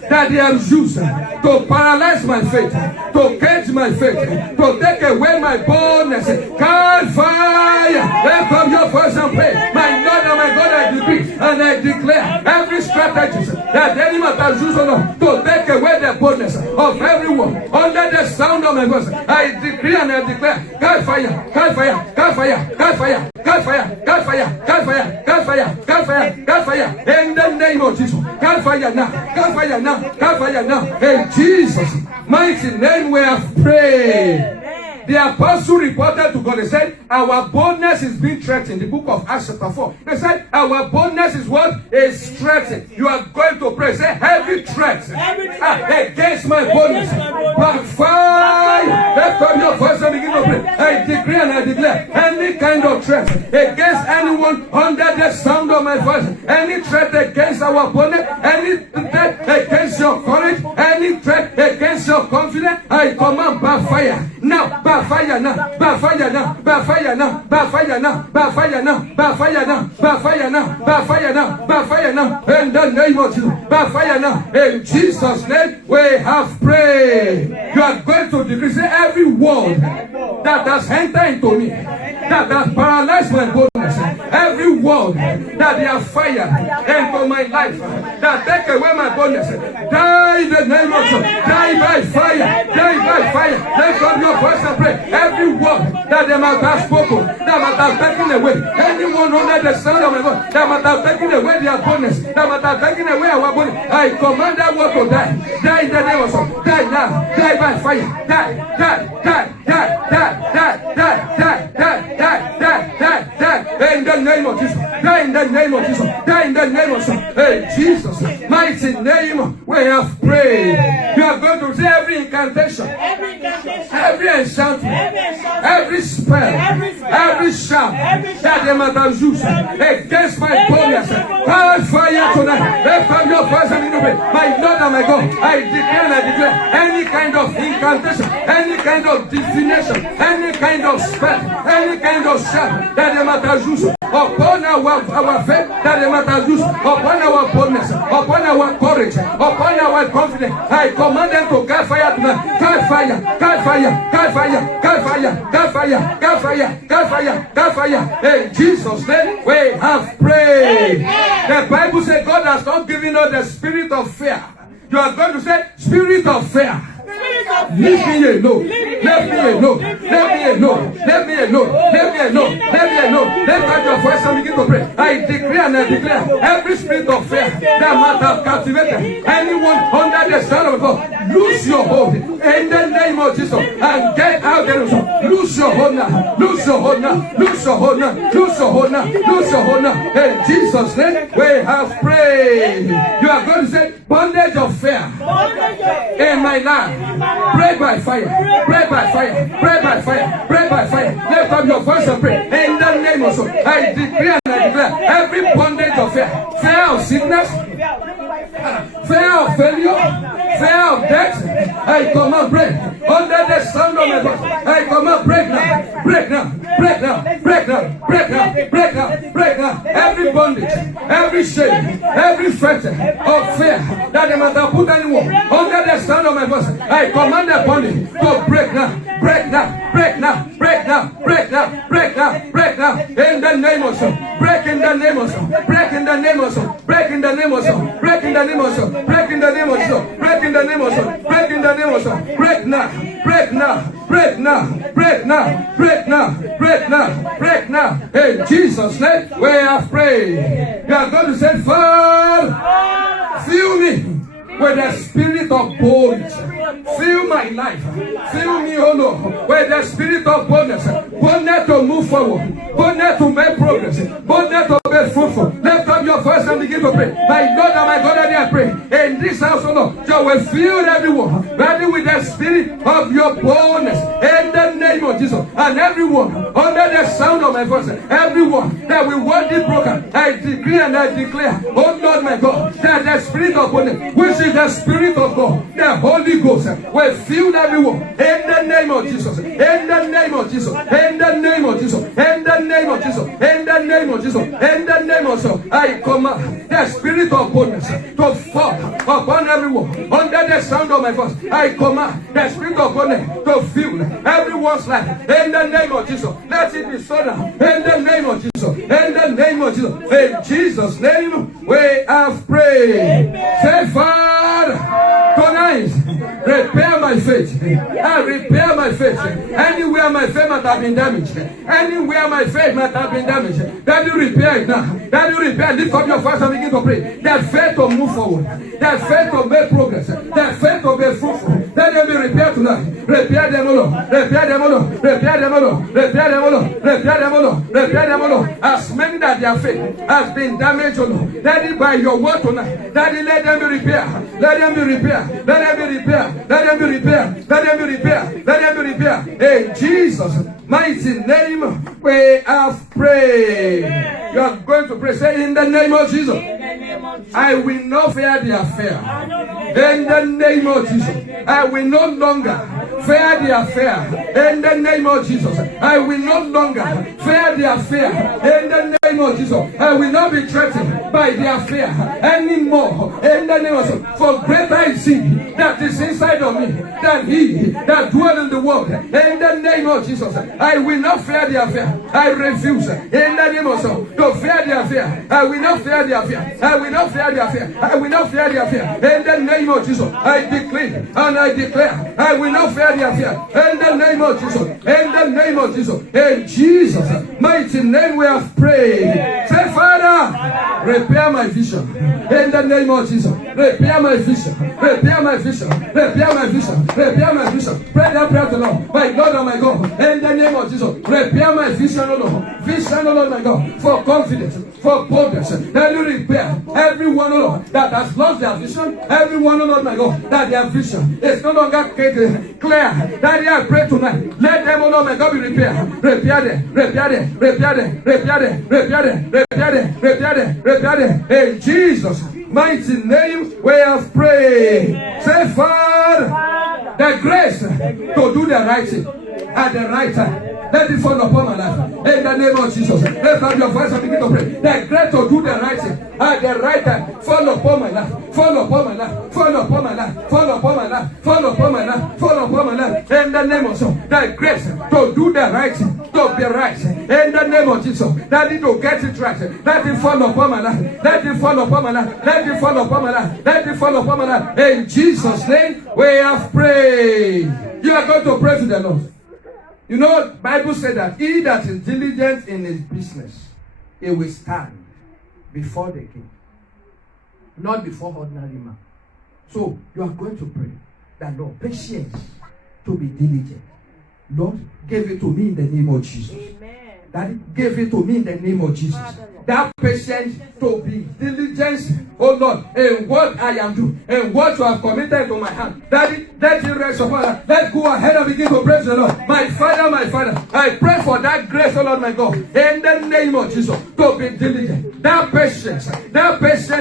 that they have used to paralyze my faith, to cage my faith, to take away my boldness, catch fire. Lift up your voice and pray. My Lord and my God, I decree and I declare every strategy that the enemy has used to take away the boldness of everyone under the sound of my voice. I decree and I declare, catch fire, catch fire, catch fire, catch fire, catch fire, catch fire, catch fire, catch fire, catch fire, catch fire, in the name of Jesus. Catch fire now, catch fire now, catch fire now. In Jesus' mighty name we have prayed. The apostle reported to God. They said, our boldness is being threatened. The book of Acts chapter 4. They said, our boldness is what? Is threatened. You are going to pray. Say, heavy threat against my boldness. Backfire. Lift up your voice and begin to pray. I decree and I declare any kind of threat against anyone under the sound of my voice. Any threat against our boldness. Any threat against your courage. Any threat against your confidence. I command backfire. Now, fire now, by fire now, by fire now, by fire now, by fire now, by fire now, by fire now, by fire now, by fire now, in the name of Jesus, by fire now, in Jesus' name we have prayed. You are going to decree, say every word that has entered into me, that has paralyzed my boldness, every word that they have fired into my life, that take away my boldness, die in the name of Jesus, die by fire, die by fire. Lift up your voice and pray. Every word that they might have spoken, that might have taken away, anyone under the sound of my voice, that might have taken away their boldness, that might have taken away our body, I command that word to die. Die in the name of Jesus. Die now. Die by fire. Die. Die. Die. Die. Die. Die. Die. Die. Die. Die. Die. Die. Die. In the name of Jesus. Die in the name of Jesus. Die in the name of Jesus. In Jesus' mighty name, we have prayed. You are going to say every incantation, every enchantment, every spell, every charm that they might have used against my bonus. Catch fire tonight. Lift up your voice and begin to pray. My Lord and my God, I declare and I declare any kind of incantation, any kind of divination, any kind of spell, any kind of charm that they might have used upon our faith, that they might have used upon our boldness, upon our courage, upon our confidence. I command them to catch fire tonight. Catch fire, catch fire, catch fire, catch fire, catch fire, catch fire, catch fire, catch fire. In Jesus' name, we have prayed. The Bible says God has not given us the spirit of fear. You are going to say, spirit of fear. Leave me alone. Let me alone. Let me alone. Let me alone. Let me alone. Let me alone. Let out your voice and begin to pray. I declare and I declare every spirit of fear that might have captivated anyone under the sound of God, lose your hold in the name of Jesus and get out there. Lose your hold now. Lose your hold now. Lose your hold now. Lose your hold now. Lose your hold now. In Jesus' name, we have prayed. You are going to say bondage of fear in my life. Break by fire, break by fire, break by fire, break by fire. Lift up your voice and pray. In the name of Jesus, I declare and I declare every bondage of fear, fear of sickness, fear of failure, fear of death, I command break. Under the sound of my voice, I command break now, break now, break now, break now, break now, break now, break now. Every bondage, every shame, every fetter of fear that they must have put anyone under the sound of my voice, I command the bondage to break now, break now, break now, break now, break now, break now, break now. In the name of Jesus, break in the name of Jesus, break in the name of Jesus, break in the name of Jesus, break in the name of Jesus, break in the name of Jesus, break in the name of Jesus, break in the name of Jesus, break now, break now, break now, break now, break now, break now, break now. In Jesus' name, we have prayed. You are going to say, Father, fill me with the spirit of boldness. Fill my life. Fill me, oh Lord, with the spirit of boldness. Boldness to move forward. Boldness to make progress. Boldness to be fruitful. Lift up your voice and begin to pray. My Lord and my God, I pray. In this house, oh Lord, you will fill everyone ready with the spirit of your boldness. In the name of Jesus. And everyone under the sound of my voice, everyone that will want it broken, I decree and I declare, oh Lord my God, that the spirit of boldness, which is the spirit of God, the Holy Ghost, will fill everyone in the name of Jesus. In the name of Jesus. In the name of Jesus. In the name of Jesus. In the name of Jesus. In the name of Jesus. I command the spirit of boldness to fall upon everyone under the sound of my voice. I command the spirit of boldness to fill everyone's life in the name of Jesus. Let it be so now. In the name of Jesus. In the name of Jesus. In Jesus' name we have prayed. Say, Father, tonight, repair my faith. I repair my faith. Anywhere my faith might have been damaged. Anywhere my faith might have been damaged. That you repair it now. That you repair. Lift up your voice and begin to pray. That faith to move forward. That faith to make progress. That faith to be fruitful. Let them be repaired tonight. Repair them, O Lord. Repair them, O Lord. Repair them, O Lord. Repair them, O Lord. Repair them, O Lord. Repair them, O Lord. As many that their faith has been damaged, O Lord. Let it by your word tonight. Daddy, let them be repaired. Let them be repaired. Let them be repaired. Let them be repaired. Let them be repaired. Let them be repaired. In Jesus' mighty name, we have prayed. You are going to pray. Say, in the name of Jesus, I will not fear the affair. In the name of Jesus, I will no longer fear the affair. In the name of Jesus, I will no longer fear the affair. In the name of Jesus, I will not be threatened by the affair anymore. In the name of Jesus, for greater is He that is inside of me than he that dwells in the world. In the name of Jesus, I will not fear the affair. I refuse. In the name of Jesus, to fear the affair. I will not fear the affair. I will not fear the affair. I will not fear the affair. In the name of Jesus, I declare and I declare, I will not fear the affair. In the name of Jesus. In the name of Jesus. In Jesus' mighty name we have prayed. Say, Father, Repair my vision. In the name of Jesus. Repair my vision. Repair my vision. Repair my vision. Repair my vision. Pray that prayer to Lord. My God and my God. In the name of Jesus. Repair my vision, O Lord. Vision, O Lord, my God. For confidence. For boldness. Then you repair everyone, O Lord, that has lost their vision. Everyone, O Lord, my God, that their vision is no longer clear. Daddy, I pray tonight. Let them, O Lord, my God, be repaired. Repair them. Repair them. Repair them. Repair them. Repair them. Repair them. Repair them. Repair them. In Jesus' mighty name, we have prayed. Say, Father, the grace to do the right thing at the right time. Let it fall upon my life. In the name of Jesus. Let's have your voice and begin to pray. The grace to do the right thing at the right time. Fall upon my life. Fall upon my life. Fall upon my life. Fall upon my life. Fall upon my life. Fall upon my life. In the name of Jesus. The grace to do the right thing. To be right. In the name of Jesus. That it to get it right. Let it fall upon my life. Let it fall upon my life. Let it fall upon my life. Let it fall upon my life. In Jesus' name, we have prayed. You are going to pray to the Lord. You know, Bible said that he that is diligent in his business, he will stand before the king, not before ordinary man. So you are going to pray that Lord, patience to be diligent. Lord, give it to me in the name of Jesus. Amen. Daddy, give it to me in the name of Jesus. That patience to be diligent, oh Lord, in what I am doing, and what you have committed to my hand. Daddy, let it rest upon us. Let's go ahead and begin to praise the Lord. My Father, I pray for that grace, oh Lord, my God, in the name of Jesus, to be diligent. That patience,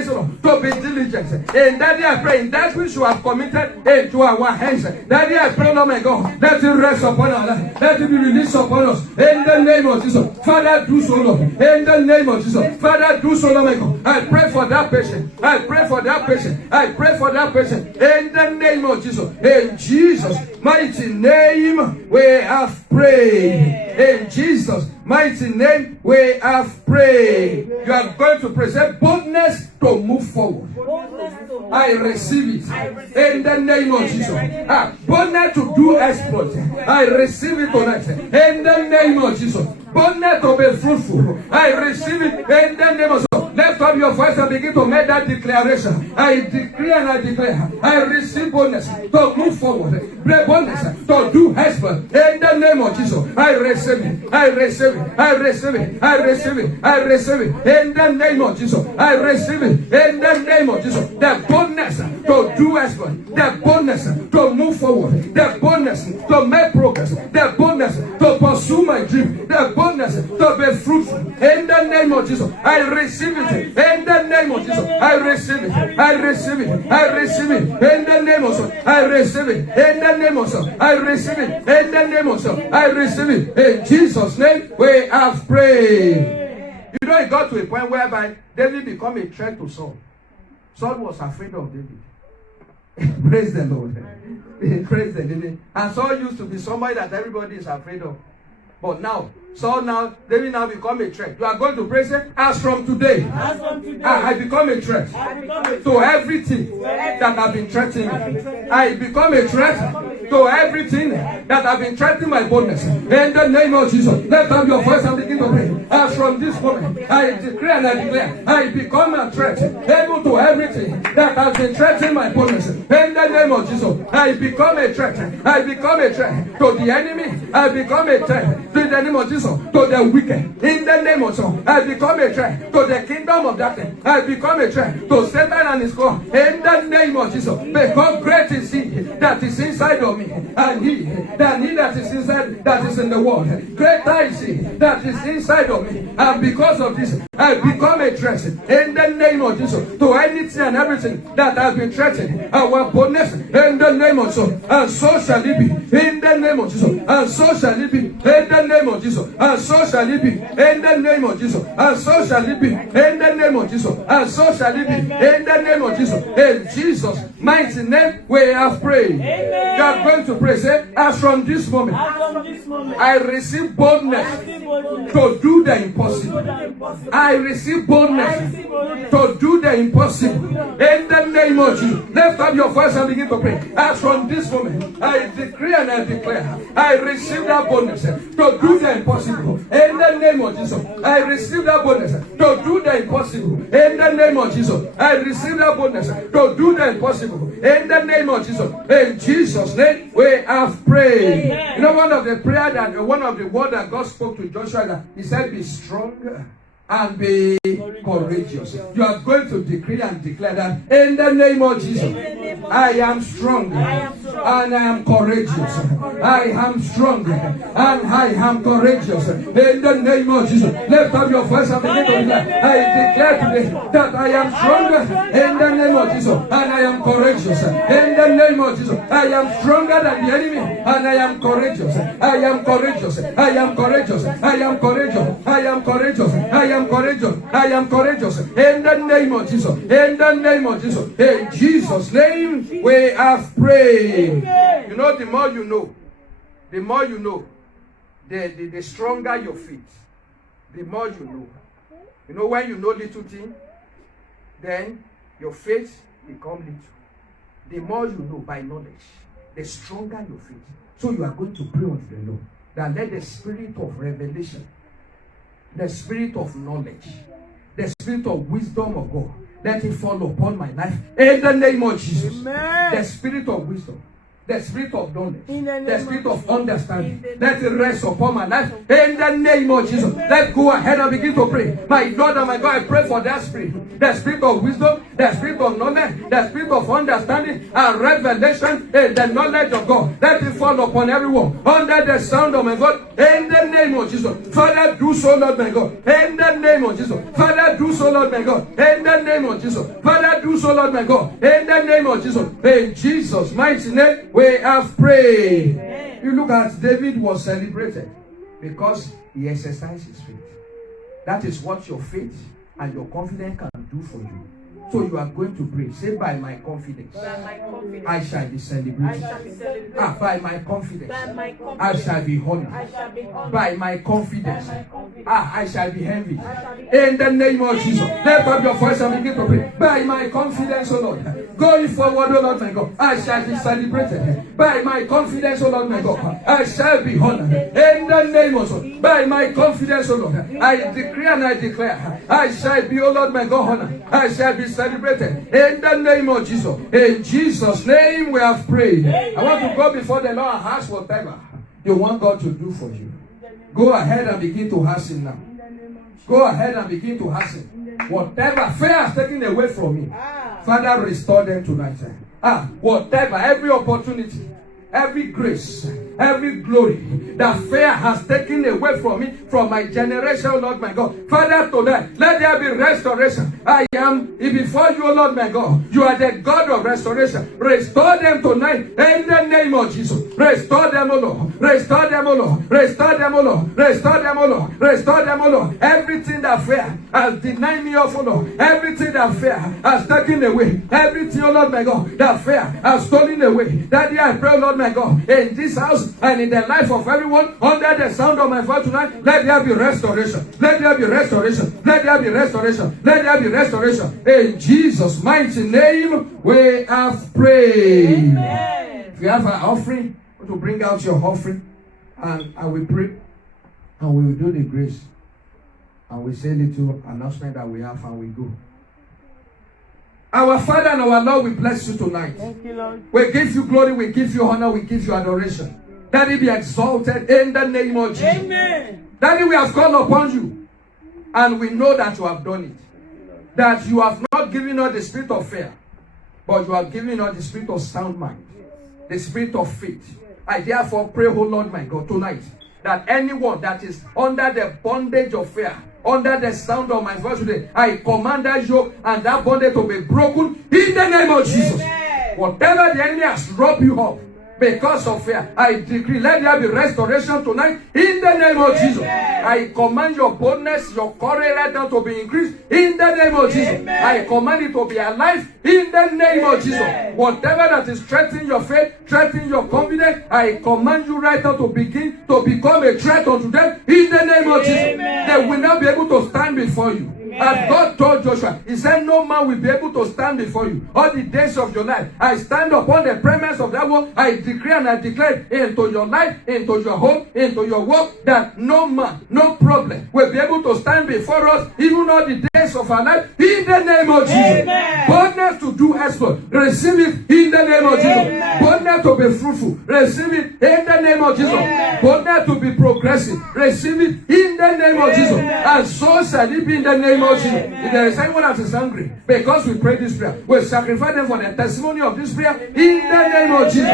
oh Lord, to be diligent. And Daddy, I pray in that which you have committed into our hands. Daddy, I pray, Lord, my God, let it rest upon our life. Let it be released upon us. In the name of Jesus. Father, do so, Lord. In the name of Jesus. Father, do so, Lord, my God. I pray for that patient. I pray for that patient. I pray for that patient. In the name of Jesus. In Jesus' mighty name, we have prayed. In Jesus' mighty name, we have prayed. You are going to present boldness to move forward. I receive it. In the name of Jesus. Boldness to do exploits. I receive it tonight. In the name of Jesus. Boldness to be fruitful. I receive it in the name of Jesus. Lift up your voice and begin to make that declaration. I decree and I declare. I receive boldness to move forward. Boldness to do exploits. In the name of Jesus. I receive it. I receive it. I receive it. I receive it. I receive it. In the name of Jesus. I receive it. In the name of Jesus. The boldness to do exploits. The boldness to move forward. The boldness to make progress. The boldness to pursue my dream. The boldness to be fruitful. In the name of Jesus. I receive it. In the name of Jesus. I receive it. I receive it. I receive it. In the name of Jesus. I receive it. In the name of Jesus. I receive it. In the name of Jesus. I receive it. In Jesus' name we have prayed. You know, it got to a point whereby David became a threat to Saul. Saul was afraid of David. Praise the Lord. Praise the Lord. And Saul used to be somebody that everybody is afraid of. But now, David now become a threat. You are going to praise him as from today. I become a threat to everything that has been threatening me. I become a threat to everything that has been threatening my boldness. In the name of Jesus, lift up your voice and begin to pray. As from this moment, I decree and I declare, I become a threat able to everything that has been threatening my boldness. In the name of Jesus, I become a threat. I become a threat to the enemy. I become a threat to the name of Jesus, to the wicked. In the name of Jesus, I become a threat to the kingdom of darkness. I become a threat to Satan and his God. In the name of Jesus, because great is he that is inside of me, and he that is inside, that is in the world. Greater is he that is inside of me, and because of this, I become a threat. In the name of Jesus, to anything and everything that has been threatened, our boldness. In the name of Jesus, and so shall it be. In the name of Jesus, and so shall it be. In the name of Jesus, and so shall it be. In the name of Jesus, and so shall it be. In the name of Jesus, and so shall it be. In the name of Jesus, in Jesus' mighty name, we have prayed. You are going to pray. Say, as from this moment, I receive boldness to do the impossible. impossible. I receive boldness to do the impossible. In the name of Jesus, lift up your voice and begin to pray. As from this moment, I decree and I declare, I receive that boldness to do the impossible. In the name of Jesus, I receive that boldness to do the impossible. In the name of Jesus, I receive that boldness to do the impossible. In the name of Jesus, in Jesus' name, we have prayed. You know, one of the prayer that one of the words that God spoke to Joshua, that he said, "Be strong and be courageous." You are going to decree and declare that in the name of Jesus. I am strong and I am courageous. I am strong and I am courageous. In the name of Jesus, lift up your voice and begin to declare. I declare today that I am strong in the name of Jesus and I am courageous. In the name of Jesus, I am stronger than the enemy and I am courageous. I am courageous. I am courageous. I am courageous. I am courageous. I am courageous. I am courageous. In the name of Jesus. In the name of Jesus. In Jesus' name we have prayed. You know, the more you know, the stronger your faith. The more you know. You know, when you know little thing, then your faith becomes little. The more you know by knowledge, the stronger your faith. So you are going to pray unto the Lord that let the spirit of revelation, the spirit of knowledge, the spirit of wisdom of God, let it fall upon my life in the name of Jesus. Amen. The spirit of wisdom, the spirit of knowledge, the spirit of understanding, let it rest upon my life in the name of Jesus. Let's go ahead and begin to pray. My Lord and my God, I pray for that spirit, the spirit of wisdom, the spirit of knowledge, the spirit of understanding and revelation in the knowledge of God. Let it fall upon everyone under the sound of my God in the name of Jesus. Father, do so, Lord my God, in the name of Jesus. Father, do so, Lord my God, in the name of Jesus. Father, do so, Lord my God, in the name of Jesus. In Jesus' mighty name we have prayed. Amen. You look at David was celebrated because he exercised his faith. That is what your faith and your confidence can do for you. So you are going to pray. Say, by my confidence, I shall be celebrated. By my confidence, I shall be honored. By my confidence, I shall be envied. In the name of Jesus, lift up your voice and begin to pray. By my confidence, O Lord, going forward, O Lord my God, I shall be celebrated. By my confidence, O Lord my God, I shall be honored. In the name of Jesus, by my confidence, O Lord, I decree and I declare, I shall be, O Lord my God, honored. I shall be celebrated in the name of Jesus. In Jesus' name we have prayed. I want to go before the Lord and ask whatever you want God to do for you. Go ahead and begin to ask Him now. Go ahead and begin to ask Him. Whatever fear has taken away from me, Father, restore them tonight. Whatever, every opportunity, every grace, every glory that fear has taken away from me, from my generation, Lord my God. Father, tonight, let there be restoration. I am before you, Lord my God. You are the God of restoration. Restore them tonight in the name of Jesus. Restore them, O Lord. Restore them, O Lord. Restore them, O Lord. Restore them, O Lord. Restore them, O Lord. Everything that fear has denied me of, O Lord. Everything that fear has taken away. Everything, O Lord my God, that fear has stolen away. Daddy, I pray, Lord my God, in this house and in the life of everyone under the sound of my voice tonight, let there be restoration. Let there be restoration. Let there be restoration. Let there be restoration. In Jesus' mighty name, we have prayed. Amen. If you have an offering, to bring out your offering, and I will pray, and we will do the grace, and we say little announcement that we have, and we go. Our Father and our Lord, we bless you tonight. Thank you, Lord. We give you glory, we give you honor, we give you adoration. Daddy, be exalted in the name of Jesus. Amen. Daddy, we have called upon you, and we know that you have done it. That you have not given us the spirit of fear, but you have given us the spirit of sound mind, the spirit of faith. I therefore pray, oh Lord my God, tonight, that anyone that is under the bondage of fear, under the sound of my voice today, I command that yoke and that bondage to be broken in the name of Jesus. Amen. Whatever the enemy has robbed you of, because of fear. I decree, let there be restoration tonight in the name of Jesus. I command your boldness, your courage right now to be increased in the name of Jesus. I command it to be alive in the name of Jesus. Whatever that is threatening your faith, threatening your confidence, I command you right now to begin to become a threat unto them in the name of Jesus. They will not be able to stand before you. As God told Joshua, he said, no man will be able to stand before you all the days of your life. I stand upon the premise of that word. I decree and I declare into your life, into your home, into your work, that no man, no problem will be able to stand before us, even all the days of our life, in the name of Jesus. Boldness to do exploit, receive it in the name of Jesus. Boldness to be fruitful, receive it in the name of Jesus. Boldness to be progressive, receive it in the name of Jesus. And so shall it be in the name of Jesus. If there is anyone that is hungry, because we pray this prayer, we sacrifice them for the testimony of this prayer in the name of Jesus.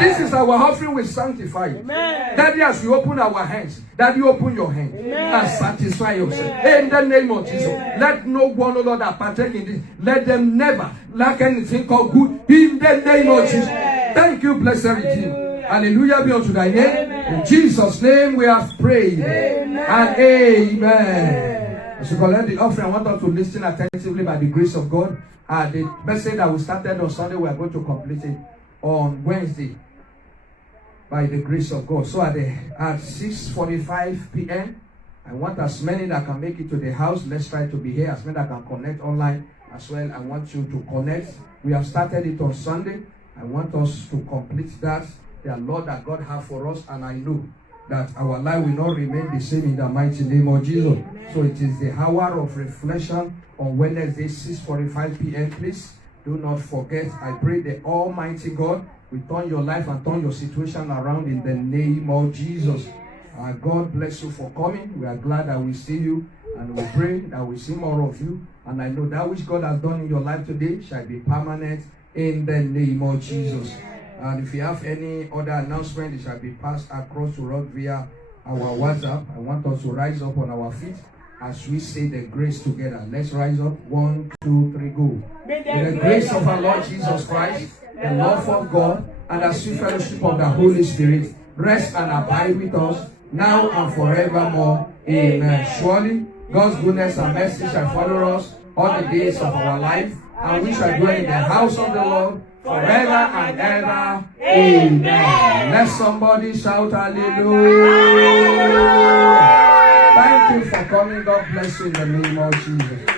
This is our offering, we sanctify it. Daddy, as you open our hands, Daddy, open your hands and satisfy yourself in the name of Jesus. Let no one, O Lord, that partake in this, let them never lack anything called good in the name of Jesus. Thank you, blessed Redeemer. Hallelujah be unto thy name. In Jesus' name we have prayed. And amen. As you collect the offering, I want us to listen attentively by the grace of God. The message that we started on Sunday, we are going to complete it on Wednesday by the grace of God. So at 6:45 p.m., I want as many that can make it to the house. Let's try to be here. As many that can connect online as well. I want you to connect. We have started it on Sunday. I want us to complete that. The Lord that God has for us, and I know that our life will not remain the same in the mighty name of Jesus. Amen. So it is the hour of reflection on Wednesday, 6:45 p.m. Please do not forget. I pray the Almighty God will turn your life and turn your situation around in the name of Jesus. God bless you for coming. We are glad that we see you, and we pray that we see more of you. And I know that which God has done in your life today shall be permanent in the name of Jesus. And if you have any other announcement, it shall be passed across to us via our WhatsApp. I want us to rise up on our feet as we say the grace together. Let's rise up. 1, 2, 3, go. May the grace of our Lord Jesus Christ, the love of God, and the sweet fellowship of the Holy Spirit rest and abide with us now and forevermore. Amen. Surely God's goodness and mercy shall follow us all the days of our life, and we shall dwell in the house of the Lord forever and ever. Amen. Let somebody shout hallelujah. Thank you for coming. God bless you in the name of Jesus.